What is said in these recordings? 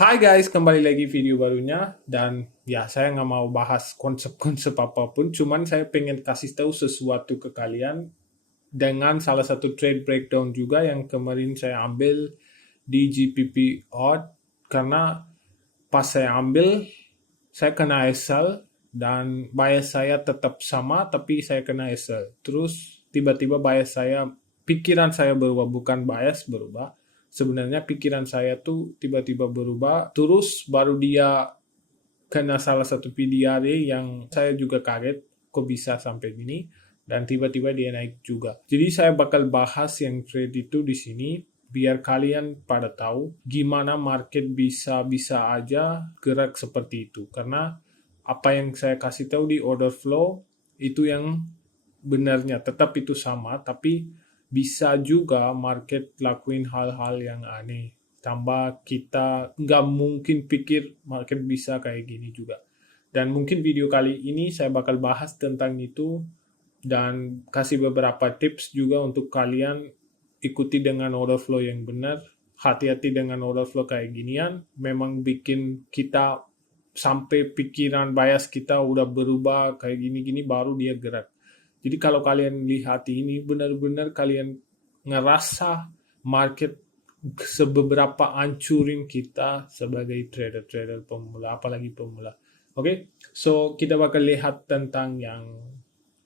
Hai guys, kembali lagi video barunya dan ya saya nggak mau bahas konsep-konsep apapun, cuman saya pengen kasih tahu sesuatu ke kalian dengan salah satu trade breakdown juga yang kemarin saya ambil di GPP Odd karena pas saya ambil saya kena SL dan bias saya tetap sama tapi saya kena SL. Terus tiba-tiba bias saya, pikiran saya berubah, bukan bias berubah. Sebenarnya pikiran saya tuh tiba-tiba berubah, terus baru dia kena salah satu PDRA yang saya juga kaget kok bisa sampai gini dan tiba-tiba dia naik juga. Jadi saya bakal bahas yang trade itu di sini biar kalian pada tahu gimana market bisa aja gerak seperti itu. Karena apa yang saya kasih tahu di order flow itu yang benarnya tetap itu sama, tapi bisa juga market lakuin hal-hal yang aneh. Tambah kita nggak mungkin pikir market bisa kayak gini juga. Dan mungkin video kali ini saya bakal bahas tentang itu dan kasih beberapa tips juga untuk kalian ikuti dengan order flow yang benar. Hati-hati dengan order flow kayak ginian, memang bikin kita sampai pikiran bias kita udah berubah kayak gini-gini baru dia gerak. Jadi kalau kalian lihat ini benar-benar kalian ngerasa market seberapa ancurin kita sebagai trader-trader pemula, apalagi pemula. Oke, so kita bakal lihat tentang yang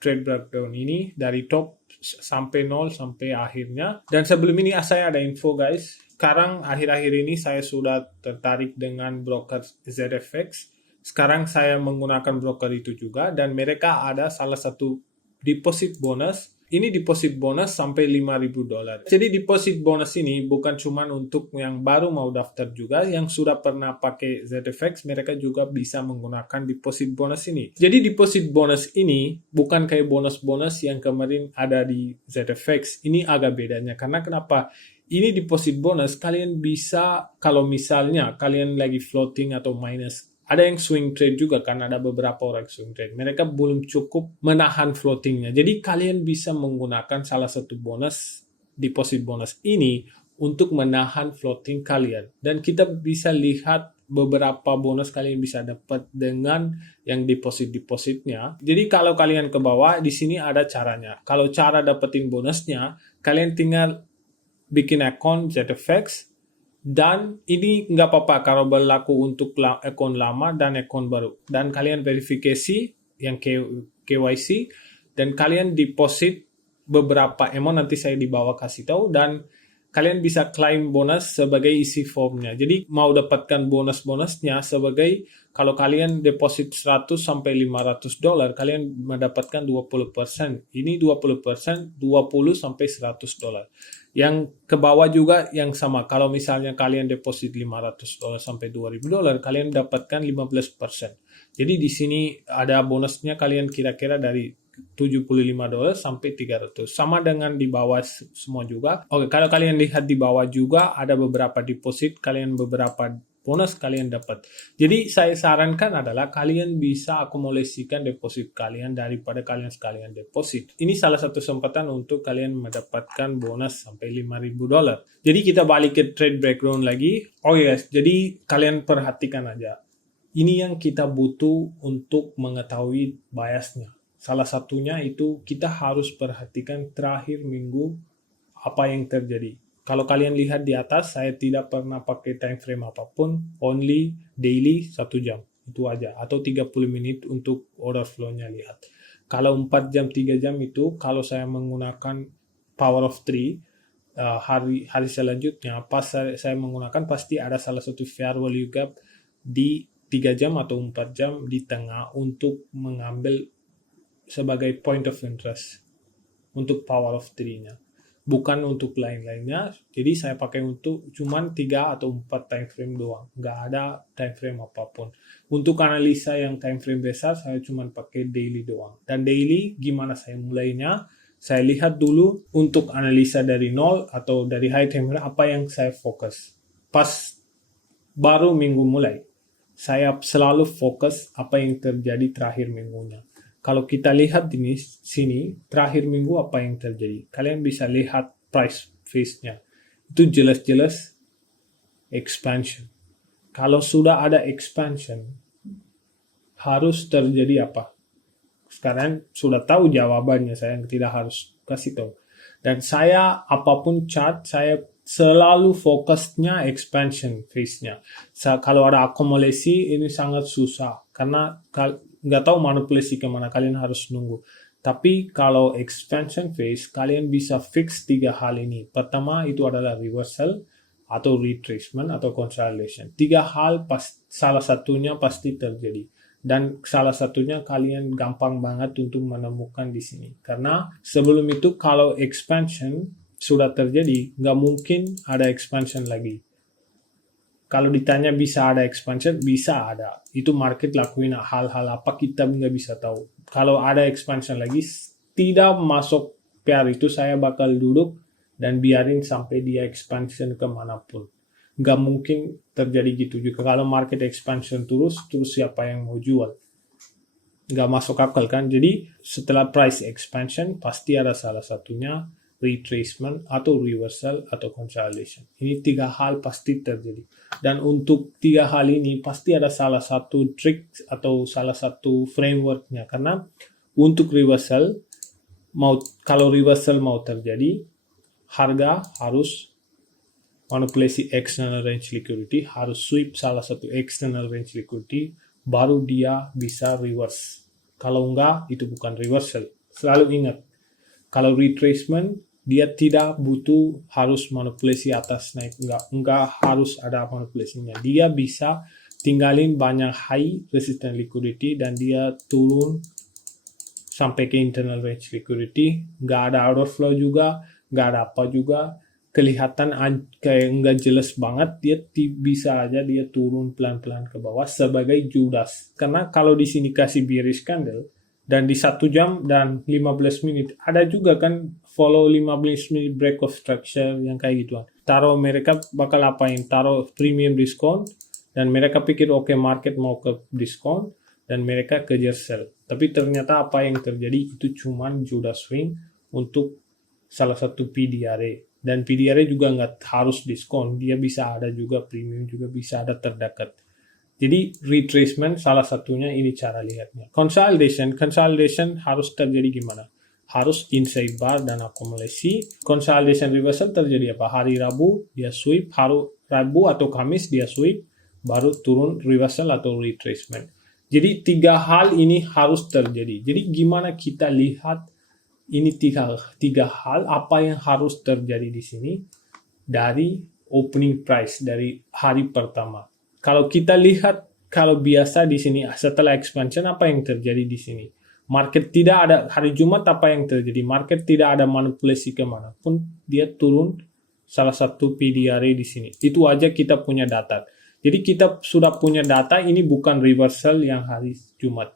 trade breakdown ini dari top sampai nol sampai akhirnya. Dan sebelum ini saya ada info guys. Sekarang akhir-akhir ini saya sudah tertarik dengan broker ZFX. Sekarang saya menggunakan broker itu juga dan mereka ada salah satu deposit bonus. Ini deposit bonus sampai $5.000. Jadi deposit bonus ini bukan cuma untuk yang baru mau daftar juga, yang sudah pernah pakai ZFX mereka juga bisa menggunakan deposit bonus ini. Jadi deposit bonus ini bukan kayak bonus-bonus yang kemarin ada di ZFX. Ini agak bedanya karena kenapa? Ini deposit bonus kalian bisa kalau misalnya kalian lagi floating atau minus. Ada yang swing trade juga kan, ada beberapa orang swing trade. Mereka belum cukup menahan floatingnya. Jadi kalian bisa menggunakan salah satu bonus, deposit bonus ini untuk menahan floating kalian. Dan kita bisa lihat beberapa bonus kalian bisa dapat dengan yang deposit-depositnya. Jadi kalau kalian ke bawah, di sini ada caranya. Kalau cara dapetin bonusnya, kalian tinggal bikin akun ZFX, dan ini nggak apa-apa kalau berlaku untuk akun lama dan akun baru. Dan kalian verifikasi yang KYC dan kalian deposit beberapa amount, nanti saya di bawah kasih tahu, dan kalian bisa claim bonus sebagai isi formnya. Jadi mau dapatkan bonus-bonusnya sebagai kalau kalian deposit 100 sampai $500, kalian mendapatkan 20%. Ini 20%, 20 sampai $100. Yang ke bawah juga yang sama. Kalau misalnya kalian deposit $500 sampai $2.000, kalian dapatkan 15%. Jadi di sini ada bonusnya kalian kira-kira dari $75 sampai $300. Sama dengan di bawah semua juga. Oke, kalau kalian lihat di bawah juga ada beberapa deposit, kalian beberapa bonus kalian dapat. Jadi saya sarankan adalah kalian bisa akumulasikan deposit kalian daripada kalian sekalian deposit. Ini salah satu kesempatan untuk kalian mendapatkan bonus sampai $5.000. Jadi kita balik ke trade background lagi. Oh yes, jadi kalian perhatikan aja. Ini yang kita butuh untuk mengetahui biasnya. Salah satunya itu kita harus perhatikan terakhir minggu apa yang terjadi. Kalau kalian lihat di atas, saya tidak pernah pakai time frame apapun, only daily 1 jam. Itu aja. Atau 30 menit untuk order flow-nya lihat. Kalau 4 jam, 3 jam itu, kalau saya menggunakan power of 3, hari selanjutnya, pas saya menggunakan pasti ada salah satu fair value gap di 3 jam atau 4 jam di tengah untuk mengambil sebagai point of interest untuk power of 3-nya. Bukan untuk lain-lainnya, jadi saya pakai untuk cuman 3 atau 4 time frame doang. Nggak ada time frame apapun. Untuk analisa yang time frame besar, saya cuman pakai daily doang. Dan daily, gimana saya mulainya? Saya lihat dulu untuk analisa dari nol atau dari high time frame, apa yang saya fokus. Pas baru minggu mulai, saya selalu fokus apa yang terjadi terakhir minggunya. Kalau kita lihat di sini, terakhir minggu apa yang terjadi. Kalian bisa lihat price phase-nya. Itu jelas-jelas expansion. Kalau sudah ada expansion, harus terjadi apa? Sekarang sudah tahu jawabannya, saya tidak harus kasih tahu. Dan saya, apapun chart, saya selalu fokusnya expansion phase-nya. Kalau ada akumulasi, ini sangat susah. Karena nggak tahu manipulasi kemana, kalian harus nunggu. Tapi kalau expansion phase, kalian bisa fix 3 hal ini. Pertama, itu adalah reversal, atau retracement, atau consolidation. 3 hal, salah satunya pasti terjadi. Dan salah satunya kalian gampang banget untuk menemukan di sini. Karena sebelum itu kalau expansion sudah terjadi, nggak mungkin ada expansion lagi. Kalau ditanya bisa ada expansion, bisa ada. Itu market lakuin hal-hal apa kita nggak bisa tahu. Kalau ada expansion lagi, tidak masuk pair itu saya bakal duduk dan biarin sampai dia expansion kemanapun. Nggak mungkin terjadi gitu juga. Kalau market expansion terus siapa yang mau jual? Nggak masuk akal kan? Jadi setelah price expansion pasti ada salah satunya retracement atau reversal atau consolidation. Ini 3 hal pasti terjadi. Dan untuk 3 hal ini pasti ada salah satu trik atau salah satu frameworknya. Karena untuk reversal, kalau reversal mau terjadi, harga harus manipulasi external range liquidity, harus sweep salah satu external range liquidity, baru dia bisa reverse. Kalau enggak, itu bukan reversal. Selalu ingat, kalau retracement, dia tidak butuh harus manipulasi atas naik. Enggak harus ada manipulasinya. Dia bisa tinggalin banyak high resistance liquidity dan dia turun sampai ke internal range liquidity. Enggak ada order flow juga, enggak ada apa juga. Kelihatan kayak nggak jelas banget, dia bisa aja dia turun pelan-pelan ke bawah sebagai Judas. Karena kalau di sini kasih bearish candle dan di 1 jam dan 15 menit ada juga kan follow 15 menit break of structure yang kayak gituan. Taruh mereka bakal apain? Taruh premium discount dan mereka pikir oke, market mau ke discount dan mereka kejar sell. Tapi ternyata apa yang terjadi itu cuman Judas swing untuk salah satu PDRA. Dan PDRA juga nggak harus diskon, dia bisa ada juga premium, juga bisa ada terdekat. Jadi retracement salah satunya ini cara lihatnya. Consolidation harus terjadi gimana? Harus inside bar dan akumulasi. Consolidation reversal terjadi apa? Hari Rabu dia sweep, hari Rabu atau Kamis dia sweep, baru turun reversal atau retracement. Jadi 3 hal ini harus terjadi. Jadi gimana kita lihat ini tiga hal apa yang harus terjadi di sini dari opening price dari hari pertama. Kalau kita lihat, kalau biasa di sini setelah expansion apa yang terjadi di sini? Market tidak ada, hari Jumat apa yang terjadi? Market tidak ada manipulasi kemanapun, dia turun salah satu PDRA di sini. Itu aja kita punya data. Jadi kita sudah punya data, ini bukan reversal yang hari Jumat.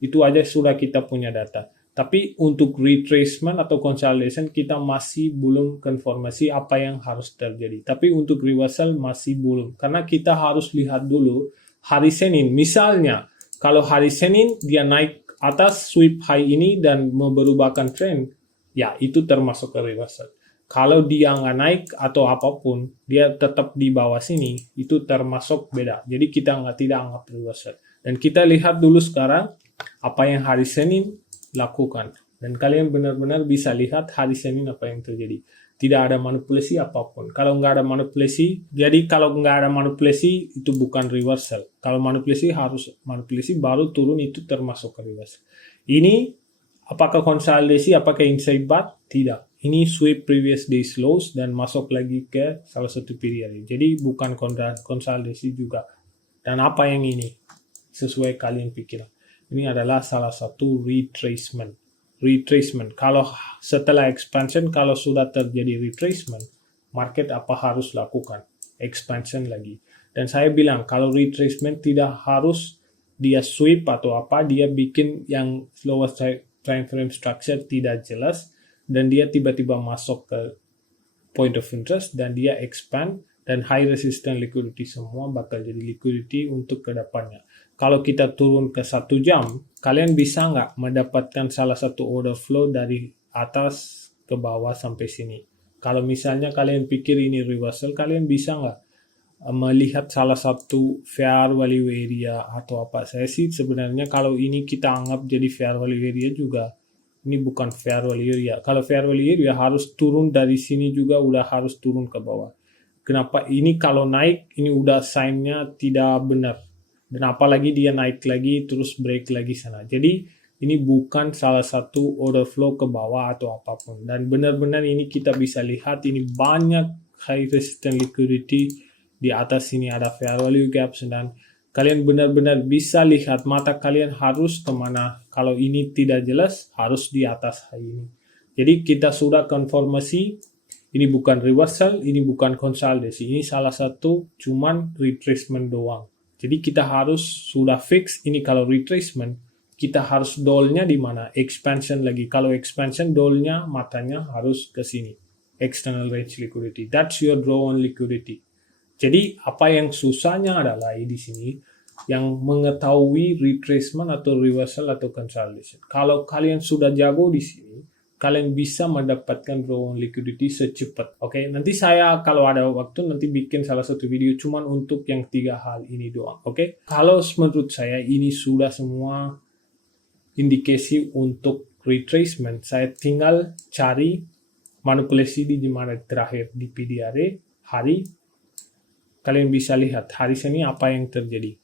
Itu aja sudah kita punya data. Tapi untuk retracement atau consolidation kita masih belum konfirmasi apa yang harus terjadi. Tapi untuk reversal masih belum. Karena kita harus lihat dulu hari Senin. Misalnya kalau hari Senin dia naik atas sweep high ini dan berubahkan trend, ya itu termasuk ke reversal. Kalau dia nggak naik atau apapun, dia tetap di bawah sini, itu termasuk beda. Jadi kita tidak anggap reversal. Dan kita lihat dulu sekarang apa yang hari Senin lakukan. Dan kalian benar-benar bisa lihat hari Senin apa yang terjadi. Tidak ada manipulasi apapun. Kalau nggak ada manipulasi, jadi kalau nggak ada manipulasi itu bukan reversal. Kalau manipulasi harus manipulasi baru turun, itu termasuk ke reversal. Ini apakah konsolidasi, apakah inside bar? Tidak. Ini sweep previous days lows dan masuk lagi ke salah satu period. Jadi bukan konsolidasi juga. Dan apa yang ini? Sesuai kalian pikir. Ini adalah salah satu retracement. Kalau setelah expansion, kalau sudah terjadi retracement, market apa harus lakukan? Expansion lagi. Dan saya bilang, kalau retracement tidak harus dia sweep atau apa, dia bikin yang lower time frame structure tidak jelas, dan dia tiba-tiba masuk ke point of interest, dan dia expand, dan high resistance liquidity semua bakal jadi liquidity untuk kedepannya. Kalau kita turun ke 1 jam, kalian bisa nggak mendapatkan salah satu order flow dari atas ke bawah sampai sini? Kalau misalnya kalian pikir ini reversal, kalian bisa nggak melihat salah satu fair value area atau apa. Saya sih sebenarnya kalau ini kita anggap jadi fair value area juga, ini bukan fair value area. Kalau fair value area harus turun dari sini juga udah harus turun ke bawah. Kenapa ini kalau naik ini udah sign-nya tidak benar. Dan apalagi dia naik lagi terus break lagi sana. Jadi ini bukan salah satu order flow ke bawah atau apapun. Dan benar-benar ini kita bisa lihat ini banyak high resistant liquidity. Di atas sini ada fair value gaps dan kalian benar-benar bisa lihat mata kalian harus kemana. Kalau ini tidak jelas harus di atas high ini. Jadi kita sudah konfirmasi ini bukan reversal, ini bukan konsolidasi. Ini salah satu cuman retracement doang. Jadi kita harus sudah fix ini kalau retracement kita harus doll-nya di mana? Expansion lagi. Kalau expansion doll-nya matanya harus ke sini. External range liquidity. That's your draw on liquidity. Jadi apa yang susahnya adalah di sini yang mengetahui retracement atau reversal atau consolidation. Kalau kalian sudah jago di sini, kalian bisa mendapatkan draw on liquidity secepat. Oke, nanti saya kalau ada waktu nanti bikin salah satu video cuman untuk yang 3 hal ini doang. Oke, kalau menurut saya ini sudah semua indikasi untuk retracement. Saya tinggal cari manipulasi di mana terakhir di PDRA hari. Kalian bisa lihat hari ini apa yang terjadi.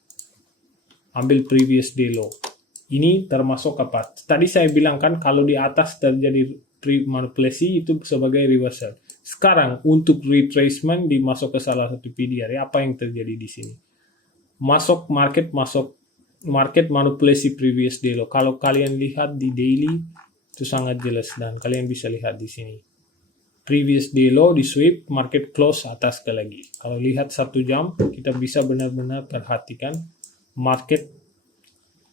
Ambil previous day low. Ini termasuk apa? Tadi saya bilang kan kalau di atas terjadi manipulasi itu sebagai reversal. Sekarang untuk retracement dimasuk ke salah satu PDRA, apa yang terjadi di sini? Masuk market manipulasi previous day low. Kalau kalian lihat di daily itu sangat jelas dan kalian bisa lihat di sini. Previous day low di sweep, market close atas ke lagi. Kalau lihat 1 jam, kita bisa benar-benar perhatikan market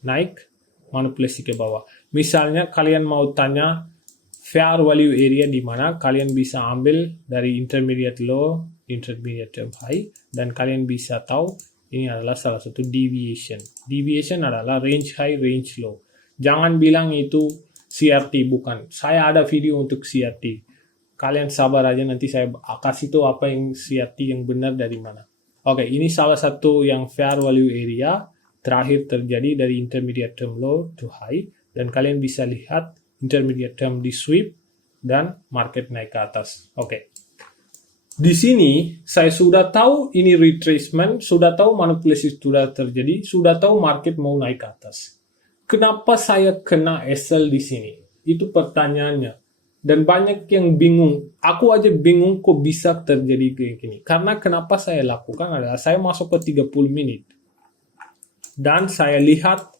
naik, manipulasi ke bawah. Misalnya kalian mau tanya fair value area di mana, kalian bisa ambil dari intermediate low, intermediate term high, dan kalian bisa tahu ini adalah salah satu deviation. Deviation adalah range high, range low. Jangan bilang itu CRT, bukan. Saya ada video untuk CRT. Kalian sabar aja nanti saya kasih tahu apa yang CRT yang benar dari mana. Oke, ini salah satu yang fair value area terakhir terjadi dari intermediate term low to high dan kalian bisa lihat intermediate term di sweep dan market naik ke atas. Oke. Di sini saya sudah tahu ini retracement, sudah tahu manipulasi sudah terjadi, sudah tahu market mau naik ke atas. Kenapa saya kena SL di sini? Itu pertanyaannya. Dan banyak yang bingung. Aku aja bingung kok bisa terjadi kayak gini. Karena kenapa saya lakukan adalah saya masuk ke 30 menit. Dan saya lihat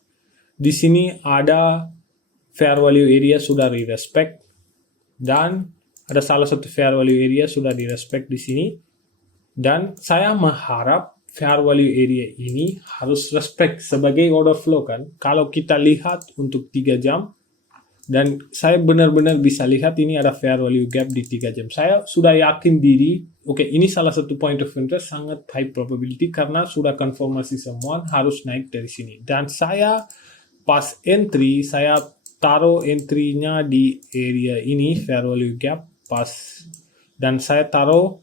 di sini ada fair value area sudah di-respect. Dan ada salah satu fair value area sudah di-respect di sini. Dan saya mengharap fair value area ini harus respect sebagai order flow kan. Kalau kita lihat untuk 3 jam, dan saya benar-benar bisa lihat ini ada fair value gap di 3 jam. Saya sudah yakin diri, oke, ini salah satu point of interest sangat high probability karena sudah konfirmasi semua harus naik dari sini. Dan saya pas entry, saya taruh entry-nya di area ini, fair value gap, pas. Dan saya taruh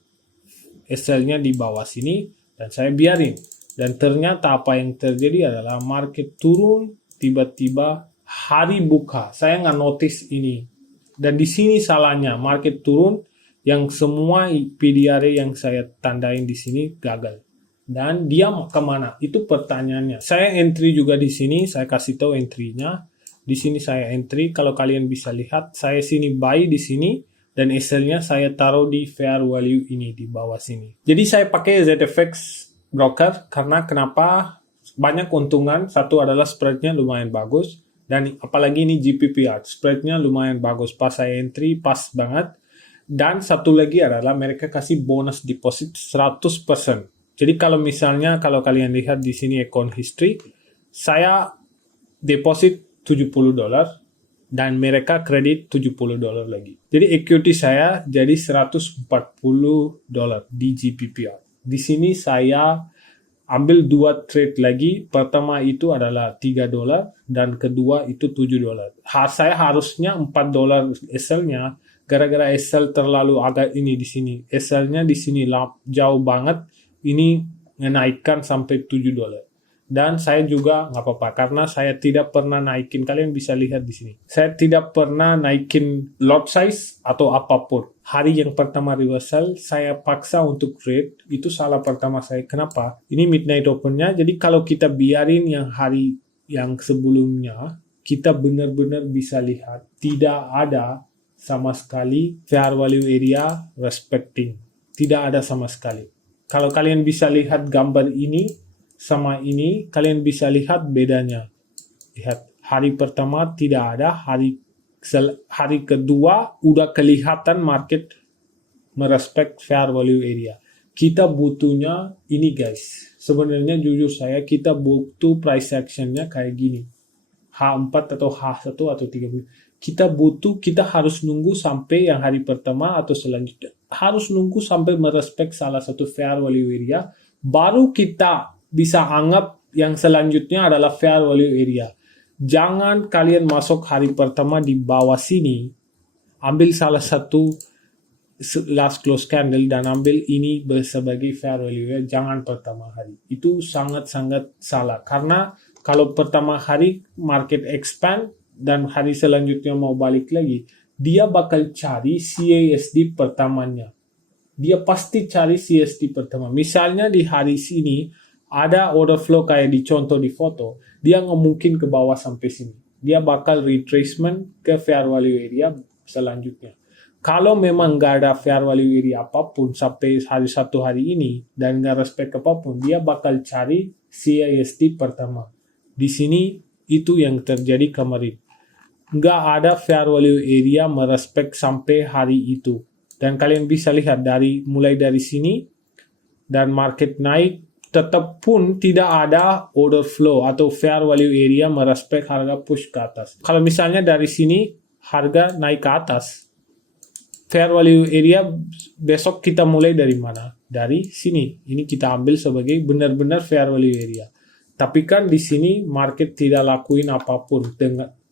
SL-nya di bawah sini, dan saya biarin. Dan ternyata apa yang terjadi adalah market turun, tiba-tiba hari buka, saya nggak notice ini. Dan di sini salahnya, market turun, yang semua PDRA yang saya tandain di sini gagal. Dan dia kemana? Itu pertanyaannya. Saya entry juga di sini, saya kasih tahu entry-nya. Di sini saya entry, kalau kalian bisa lihat, saya sini buy di sini, dan SL-nya saya taruh di fair value ini, di bawah sini. Jadi saya pakai ZFX broker, karena kenapa? Banyak keuntungan, satu adalah spread-nya lumayan bagus, dan apalagi ini GPPR, spread-nya lumayan bagus. Pas saya entry, pas banget. Dan satu lagi adalah mereka kasih bonus deposit 100%. Jadi kalau misalnya, kalau kalian lihat di sini account history, saya deposit $70 dan mereka kredit $70 lagi. Jadi equity saya jadi $140 di GPPR. Di sini saya ambil 2 trade lagi. Pertama itu adalah $3 dan kedua itu $7. Saya harusnya $4 SL-nya, gara-gara SL terlalu agak ini di sini. SL-nya di sini jauh banget. ini menaikkan sampai $7. Dan saya juga nggak apa-apa karena saya tidak pernah naikin. Kalian bisa lihat di sini. Saya tidak pernah naikin lot size atau apapun. Hari yang pertama reversal, saya paksa untuk trade. Itu salah pertama saya. Kenapa? Ini midnight open-nya. Jadi kalau kita biarin yang hari yang sebelumnya, kita benar-benar bisa lihat tidak ada sama sekali fair value area respecting. Tidak ada sama sekali. Kalau kalian bisa lihat gambar ini, sama ini, kalian bisa lihat bedanya. Lihat, hari pertama tidak ada, hari kedua udah kelihatan market merespek fair value area. Kita butuhnya ini guys. Sebenarnya jujur saya, kita butuh price actionnya kayak gini. H4 atau H1 atau 30. Kita harus nunggu sampai yang hari pertama atau selanjutnya. Harus nunggu sampai merespek salah satu fair value area. Baru kita bisa anggap yang selanjutnya adalah fair value area. Jangan kalian masuk hari pertama di bawah sini, ambil salah satu last close candle dan ambil ini sebagai fair value area. Jangan pertama hari. Itu sangat-sangat salah. Karena kalau pertama hari market expand dan hari selanjutnya mau balik lagi, dia bakal cari CASD pertamanya. Dia pasti cari CASD pertama. Misalnya di hari sini, ada order flow kayak di contoh di foto, dia nggak mungkin ke bawah sampai sini. Dia bakal retracement ke fair value area selanjutnya. Kalau memang nggak ada fair value area apapun sampai satu hari ini dan nggak respect apapun, dia bakal cari CASD pertama. Di sini itu yang terjadi kemarin. Nggak ada fair value area merespek sampai hari itu. Dan kalian bisa lihat mulai dari sini dan market naik, tetap pun tidak ada order flow atau fair value area merespek harga push ke atas. Kalau misalnya dari sini harga naik ke atas, fair value area besok kita mulai dari mana? Dari sini. Ini kita ambil sebagai benar-benar fair value area. Tapi kan di sini market tidak lakuin apapun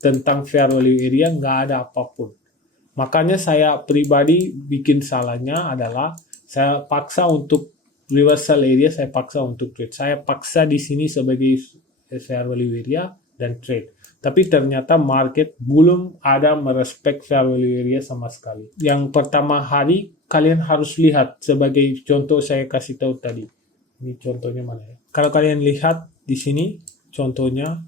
tentang fair value area, nggak ada apapun. Makanya saya pribadi bikin salahnya adalah saya paksa untuk reversal area, saya paksa untuk trade. Saya paksa di sini sebagai fair value area dan trade. Tapi ternyata market belum ada merespek fair value area sama sekali. Yang pertama hari, kalian harus lihat sebagai contoh saya kasih tahu tadi. Ini contohnya mana ya? Kalau kalian lihat di sini, contohnya,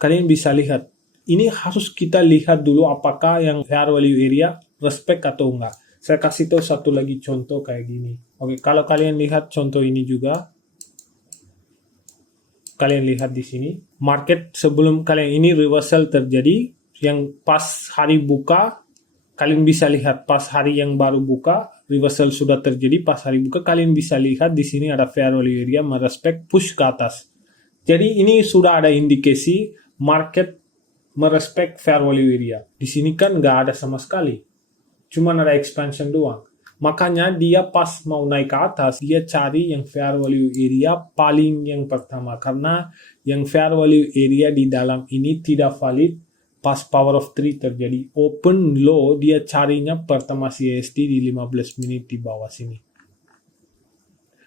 kalian bisa lihat. Ini harus kita lihat dulu apakah yang fair value area respect atau enggak. Saya kasih tahu satu lagi contoh kayak gini. Oke, kalau kalian lihat contoh ini juga, kalian lihat di sini, market sebelum kalian ini reversal terjadi, yang pas hari buka, kalian bisa lihat pas hari yang baru buka, reversal sudah terjadi, pas hari buka, kalian bisa lihat di sini ada fair value area merespek push ke atas. Jadi ini sudah ada indikasi market merespek fair value area. Di sini kan nggak ada sama sekali. Cuman ada expansion doang. Makanya dia pas mau naik ke atas, dia cari yang fair value area paling yang pertama. Karena yang fair value area di dalam ini tidak valid pas power of 3 terjadi. Open low, dia carinya pertama CASD di 15 menit di bawah sini.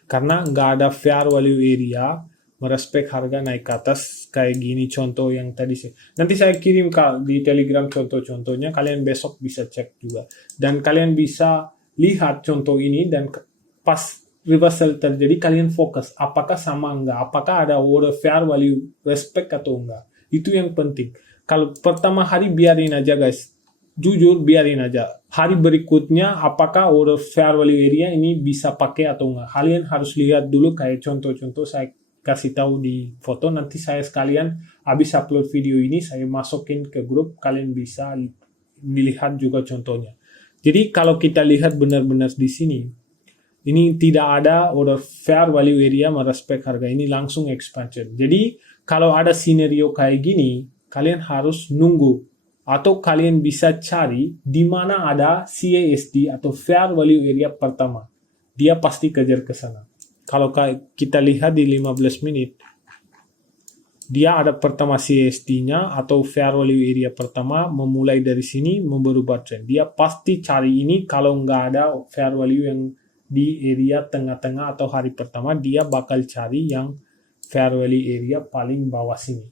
Karena nggak ada fair value area merespek harga naik ke atas kayak gini contoh yang tadi nanti saya kirim di Telegram contoh-contohnya, kalian besok bisa cek juga dan kalian bisa lihat contoh ini dan pas reversal terjadi kalian fokus apakah sama enggak, apakah ada order fair value respect atau enggak. Itu yang penting. Kalau pertama hari biarin aja guys, jujur biarin aja. Hari berikutnya apakah order fair value area ini bisa pakai atau enggak, kalian harus lihat dulu kayak contoh-contoh saya kasih tahu di foto. Nanti saya sekalian habis upload video ini saya masukin ke grup, kalian bisa melihat juga contohnya. Jadi kalau kita lihat benar-benar di sini, ini tidak ada order fair value area merespek harga, ini langsung expansion. Jadi kalau ada scenario kayak gini, kalian harus nunggu atau kalian bisa cari di mana ada CASD atau fair value area pertama. Dia pasti kejar ke sana. Kalau kita lihat di 15 menit, dia ada pertama CASD-nya atau fair value area pertama memulai dari sini berubah trend. Dia pasti cari ini kalau nggak ada fair value yang di area tengah-tengah atau hari pertama, dia bakal cari yang fair value area paling bawah sini.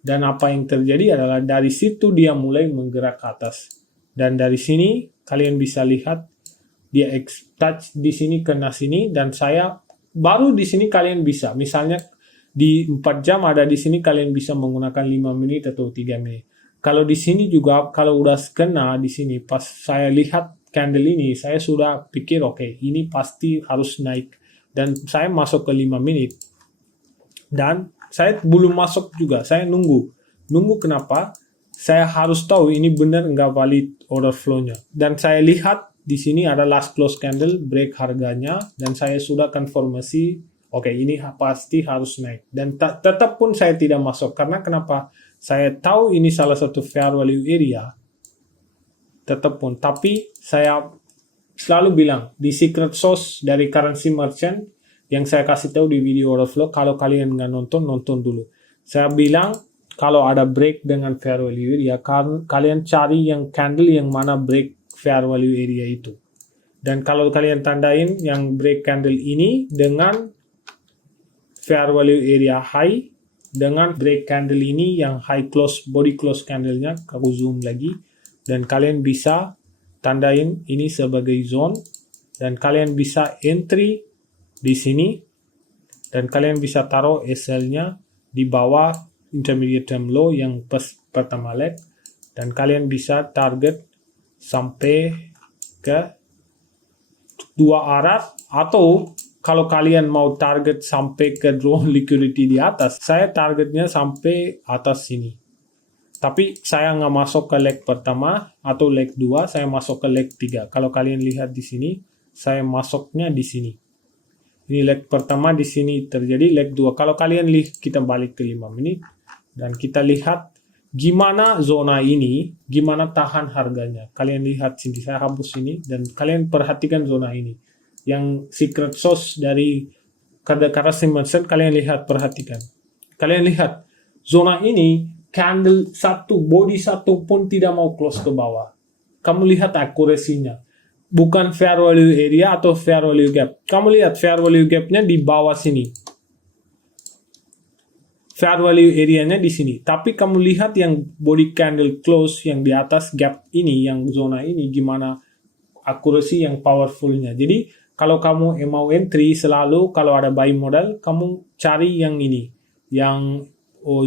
Dan apa yang terjadi adalah dari situ dia mulai menggerak ke atas. Dan dari sini kalian bisa lihat dia touch di sini kena sini, dan saya baru di sini kalian bisa, misalnya di 4 jam ada di sini kalian bisa menggunakan 5 menit atau 3 menit. Kalau di sini juga, kalau udah kena di sini, pas saya lihat candle ini, saya sudah pikir oke, ini pasti harus naik. Dan saya masuk ke 5 menit. Dan saya belum masuk juga, saya nunggu. Nunggu kenapa? Saya harus tahu ini benar nggak valid order flow-nya. Dan saya lihat di sini ada last close candle, break harganya, dan saya sudah konfirmasi, oke, ini pasti harus naik. Dan tetap pun saya tidak masuk. Karena kenapa? Saya tahu ini salah satu fair value area, tetap pun. Tapi saya selalu bilang, di secret sauce dari currency merchant, yang saya kasih tahu di video order flow, kalau kalian nggak nonton, nonton dulu. Saya bilang, kalau ada break dengan fair value area, kalian cari yang candle yang mana break fair value area itu. Dan kalau kalian tandain yang break candle ini dengan fair value area high, dengan break candle ini yang high close, body close candlenya, aku zoom lagi, dan kalian bisa tandain ini sebagai zone, dan kalian bisa entry di sini, dan kalian bisa taruh SL-nya di bawah intermediate term low yang pertama leg, dan kalian bisa target sampai ke 2 arah, atau kalau kalian mau target sampai ke drawn liquidity di atas, saya targetnya sampai atas sini. Tapi saya nggak masuk ke leg pertama atau leg 2, saya masuk ke leg 3. Kalau kalian lihat di sini, saya masuknya di sini. Ini leg pertama, di sini terjadi leg 2. Kalau kalian lihat, kita balik ke 5 menit, dan kita lihat gimana zona ini, gimana tahan harganya. Kalian lihat sini, saya hapus ini, dan kalian perhatikan zona ini. Yang secret sauce dari currency merchant, kalian lihat, perhatikan. Kalian lihat, zona ini, candle satu, body satu pun tidak mau close ke bawah. Kamu lihat akurasinya. Bukan fair value area atau fair value gap. Kamu lihat fair value gapnya di bawah sini. Fair value area-nya di sini. Tapi kamu lihat yang body candle close yang di atas gap ini, yang zona ini, gimana akurasi yang powerful-nya. Jadi, kalau kamu mau entry, selalu kalau ada buy modal, kamu cari yang ini. Yang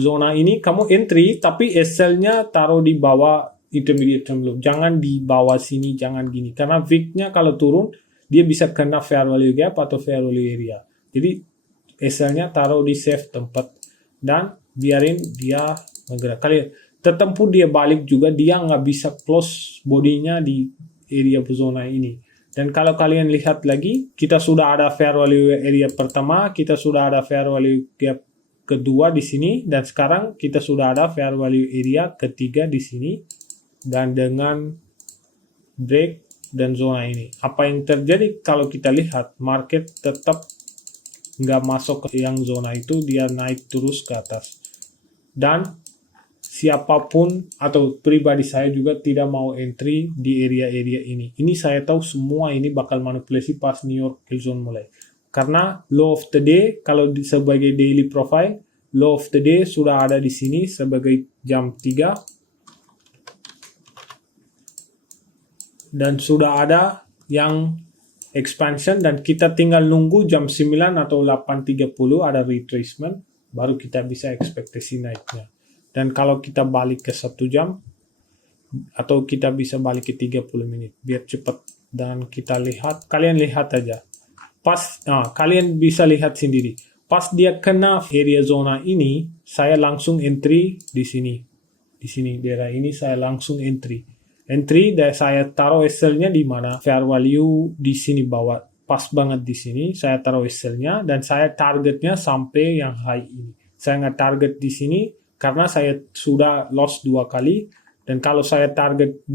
zona ini, kamu entry, tapi SL-nya taruh di bawah intermediate term low. Jangan di bawah sini, jangan gini. Karena VIX-nya kalau turun, dia bisa kena fair value gap atau fair value area. Jadi, SL-nya taruh di safe tempat. Dan biarin dia bergerak. Kalian tetap pun dia balik juga, dia nggak bisa close bodinya di area zona ini. Dan kalau kalian lihat lagi, kita sudah ada fair value area pertama, kita sudah ada fair value gap kedua di sini, dan sekarang kita sudah ada fair value area ketiga di sini, dan dengan break dan zona ini. Apa yang terjadi kalau kita lihat, market tetap nggak masuk ke yang zona itu, dia naik terus ke atas. Dan siapapun atau pribadi saya juga tidak mau entry di area-area ini. Ini saya tahu semua ini bakal manipulasi pas New York Killzone mulai. Karena low of the day, kalau sebagai daily profile, low of the day sudah ada di sini sebagai jam 3. Dan sudah ada yang expansion, dan kita tinggal nunggu jam 9 atau 8.30 ada retracement, baru kita bisa ekspektasi naiknya. Dan kalau kita balik ke 1 jam, atau kita bisa balik ke 30 menit, biar cepat. Dan kita lihat, kalian lihat aja. Kalian bisa lihat sendiri. Pas dia kena area zona ini, saya langsung entry di sini. Di sini, daerah ini saya langsung entry. Dan saya taruh SL-nya di mana? Fair value di sini bawah. Pas banget di sini, saya taruh SL-nya, dan saya targetnya sampai yang high ini. Saya nggak target di sini, karena saya sudah loss 2 kali, dan kalau saya target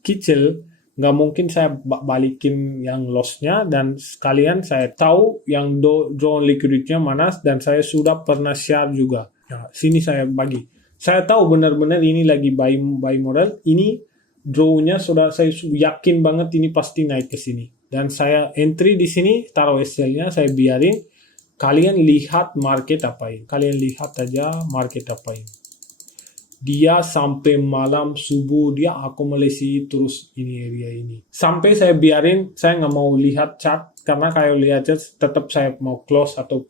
kecil, nggak mungkin saya balikin yang loss-nya, dan sekalian saya tahu yang drawn liquidity-nya mana, dan saya sudah pernah share juga. Nah, sini saya bagi. Saya tahu benar-benar ini lagi buy model, ini draw-nya sudah saya yakin banget ini pasti naik ke sini. Dan saya entry di sini, taruh SL-nya, saya biarin. Kalian lihat market apain. Kalian lihat aja market apain. Dia sampai malam subuh, dia akumulasi terus ini area ini. Sampai saya biarin, saya nggak mau lihat chart. Karena kalau lihat chart, tetap saya mau close atau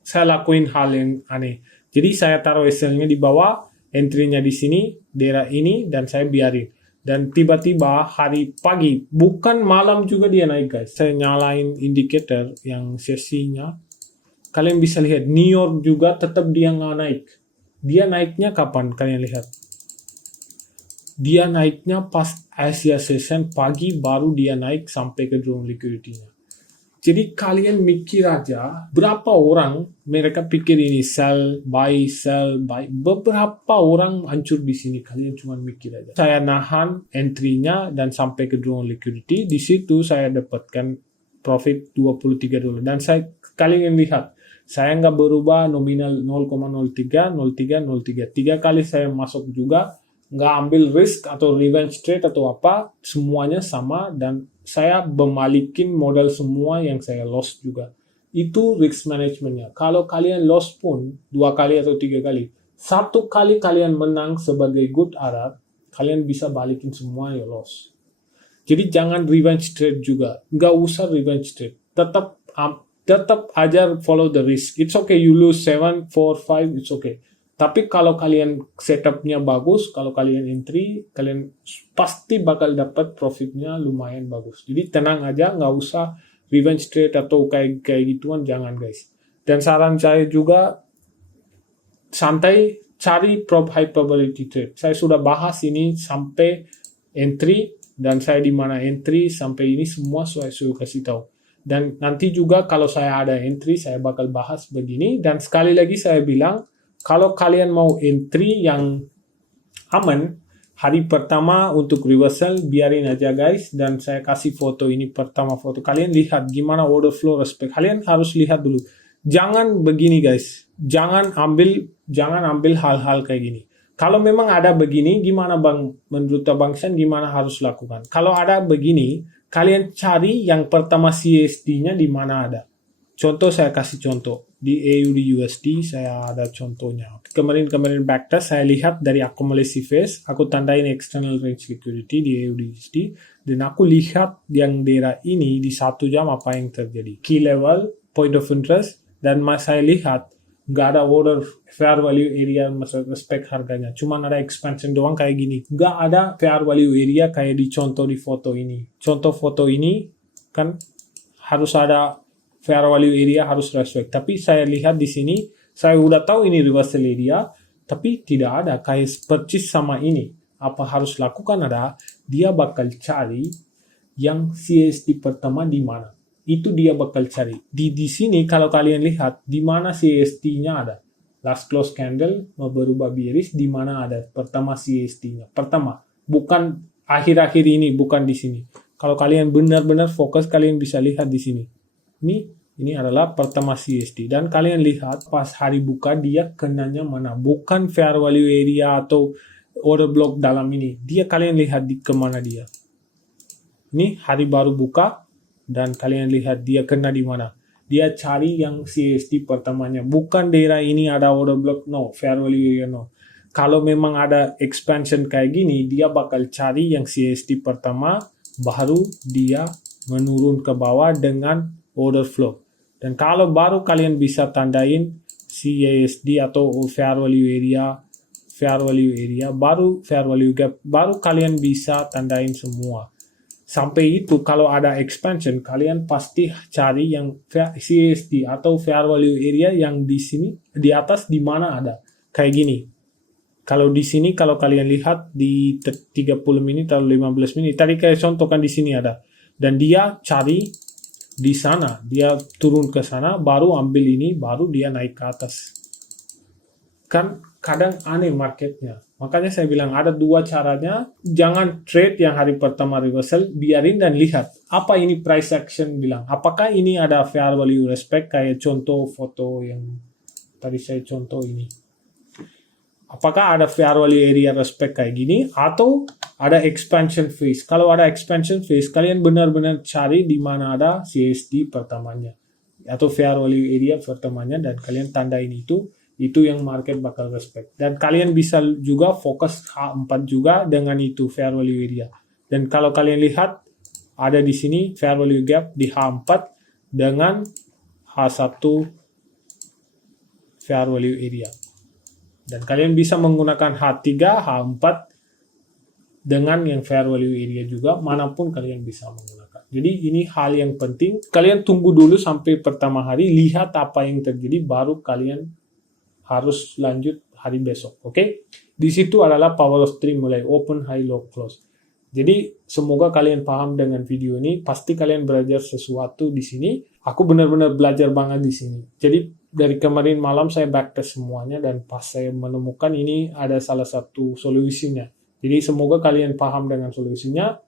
saya lakuin hal yang aneh. Jadi saya taruh SL-nya di bawah, entry-nya di sini, daerah ini, dan saya biarin. Dan tiba-tiba hari pagi, bukan malam juga dia naik guys. Saya nyalain indikator yang sesinya. Kalian bisa lihat, New York juga tetap dia nggak naik. Dia naiknya kapan? Kalian lihat. Dia naiknya pas Asia Session pagi, baru dia naik sampai ke drone liquidity-nya. Jadi kalian mikir aja, berapa orang mereka pikir ini sell, buy. Beberapa orang hancur di sini. Kalian cuma mikir aja. Saya nahan entry-nya dan sampai ke drone liquidity. Di situ saya dapatkan profit $23. Dan kalian lihat, saya nggak berubah nominal 0,03, 03, 03. 3 kali saya masuk juga, nggak ambil risk atau revenge trade atau apa, semuanya sama dan saya membalikin modal semua yang saya lost juga. Itu risk managementnya. Kalau kalian lost pun 2 kali atau 3 kali, 1 kali kalian menang sebagai good Arab, kalian bisa balikin semua ya loss. Jadi jangan revenge trade juga. Nggak usah revenge trade. Tetap aja follow the risk. It's okay you lose 7, 4, 5, it's okay. Tapi kalau kalian setupnya bagus, kalau kalian entry, kalian pasti bakal dapat profitnya lumayan bagus. Jadi tenang aja, nggak usah revenge trade atau kayak gituan, jangan guys. Dan saran saya juga, santai, cari high probability trade. Saya sudah bahas ini sampai entry, dan saya di mana entry, sampai ini semua saya sudah kasih tahu. Dan nanti juga kalau saya ada entry, saya bakal bahas begini. Dan sekali lagi saya bilang, kalau kalian mau entry yang aman, hari pertama untuk reversal, biarin aja guys. Dan saya kasih foto ini, pertama foto. Kalian lihat gimana order flow respect. Kalian harus lihat dulu. Jangan begini guys. Jangan ambil hal-hal kayak gini. Kalau memang ada begini, gimana Bang? Menurut Bang Shan, gimana harus lakukan? Kalau ada begini, kalian cari yang pertama CSD-nya di mana ada. Contoh saya kasih contoh. Di AUD USD saya ada contohnya. Kemarin backtest saya lihat dari akumulasi phase. Aku tandain external range liquidity di AUD USD. Dan aku lihat yang daerah ini di 1 jam apa yang terjadi. Key level, point of interest. Dan saya lihat nggak ada order fair value area respect harganya. Cuman ada expansion doang kayak gini. Nggak ada fair value area kayak di contoh di foto ini. Contoh foto ini kan harus ada fair value area, harus respect. Tapi saya lihat di sini, saya udah tahu ini reversal area, tapi tidak ada kayak purchase sama ini. Apa harus lakukan ada, dia bakal cari yang CSD pertama di mana. Itu dia bakal cari. Di sini kalau kalian lihat di mana CST-nya ada. Last close candle mau berubah bearish, di mana ada pertama CST-nya. Pertama, bukan akhir-akhir ini, bukan di sini. Kalau kalian benar-benar fokus, kalian bisa lihat di sini. Ini adalah pertama CST. Dan kalian lihat pas hari buka dia kenanya mana. Bukan fair value area atau order block dalam ini. Kalian lihat di kemana dia. Ini hari baru buka. Dan kalian lihat dia kena di mana. Dia cari yang CST pertamanya. Bukan daerah ini ada order block. No. Fair value area no. Kalau memang ada expansion kayak gini, dia bakal cari yang CST pertama. Baru dia menurun ke bawah dengan order flow. Dan kalau baru kalian bisa tandain CSD atau fair value area, baru fair value gap, baru kalian bisa tandain semua. Sampai itu kalau ada expansion, kalian pasti cari yang CSD atau fair value area yang di sini, di atas di mana ada. Kayak gini. Kalau di sini, kalau kalian lihat di 30 menit atau 15 menit, tadi kayak contohkan di sini ada. Dan dia cari di sana, dia turun ke sana, baru ambil ini, baru dia naik ke atas. Kan kadang aneh marketnya. Makanya saya bilang ada 2 caranya. Jangan trade yang hari pertama reversal, biarin dan lihat. Apa ini price action bilang? Apakah ini ada fair value respect kayak contoh foto yang tadi saya contoh ini? Apakah ada fair value area respect kayak gini? Atau ada expansion phase. Kalau ada expansion phase, kalian benar-benar cari di mana ada CSD pertamanya atau fair value area pertamanya, dan kalian tandain itu yang market bakal respect. Dan kalian bisa juga fokus H4 juga dengan itu fair value area. Dan kalau kalian lihat ada di sini fair value gap di H4 dengan H1 fair value area. Dan kalian bisa menggunakan H3, H4 dengan yang fair value area juga, manapun kalian bisa menggunakan. Jadi ini hal yang penting. Kalian tunggu dulu sampai pertama hari, lihat apa yang terjadi, baru kalian harus lanjut hari besok. Oke? Di situ adalah power of three, mulai open, high, low, close. Jadi semoga kalian paham dengan video ini. Pasti kalian belajar sesuatu di sini. Aku benar-benar belajar banget di sini. Jadi dari kemarin malam saya backtest semuanya, dan pas saya menemukan ini ada salah satu solusinya. Jadi semoga kalian paham dengan solusinya,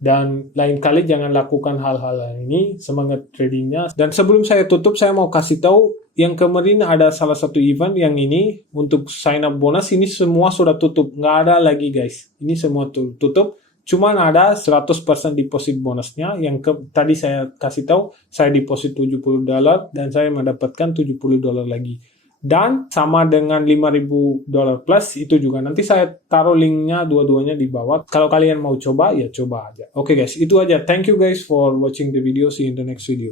dan lain kali jangan lakukan hal-hal ini. Semangat tradingnya. Dan sebelum saya tutup, saya mau kasih tahu yang kemarin ada salah satu event yang ini untuk sign up bonus, ini semua sudah tutup. Nggak ada lagi guys. Ini semua tutup. Cuman ada 100% deposit bonusnya yang tadi saya kasih tahu, saya deposit $70 dan saya mendapatkan $70 lagi. Dan sama dengan $5.000 plus itu juga. Nanti saya taruh linknya dua-duanya di bawah. Kalau kalian mau coba, ya coba aja. Oke guys, itu aja. Thank you guys for watching the video. See you in the next video.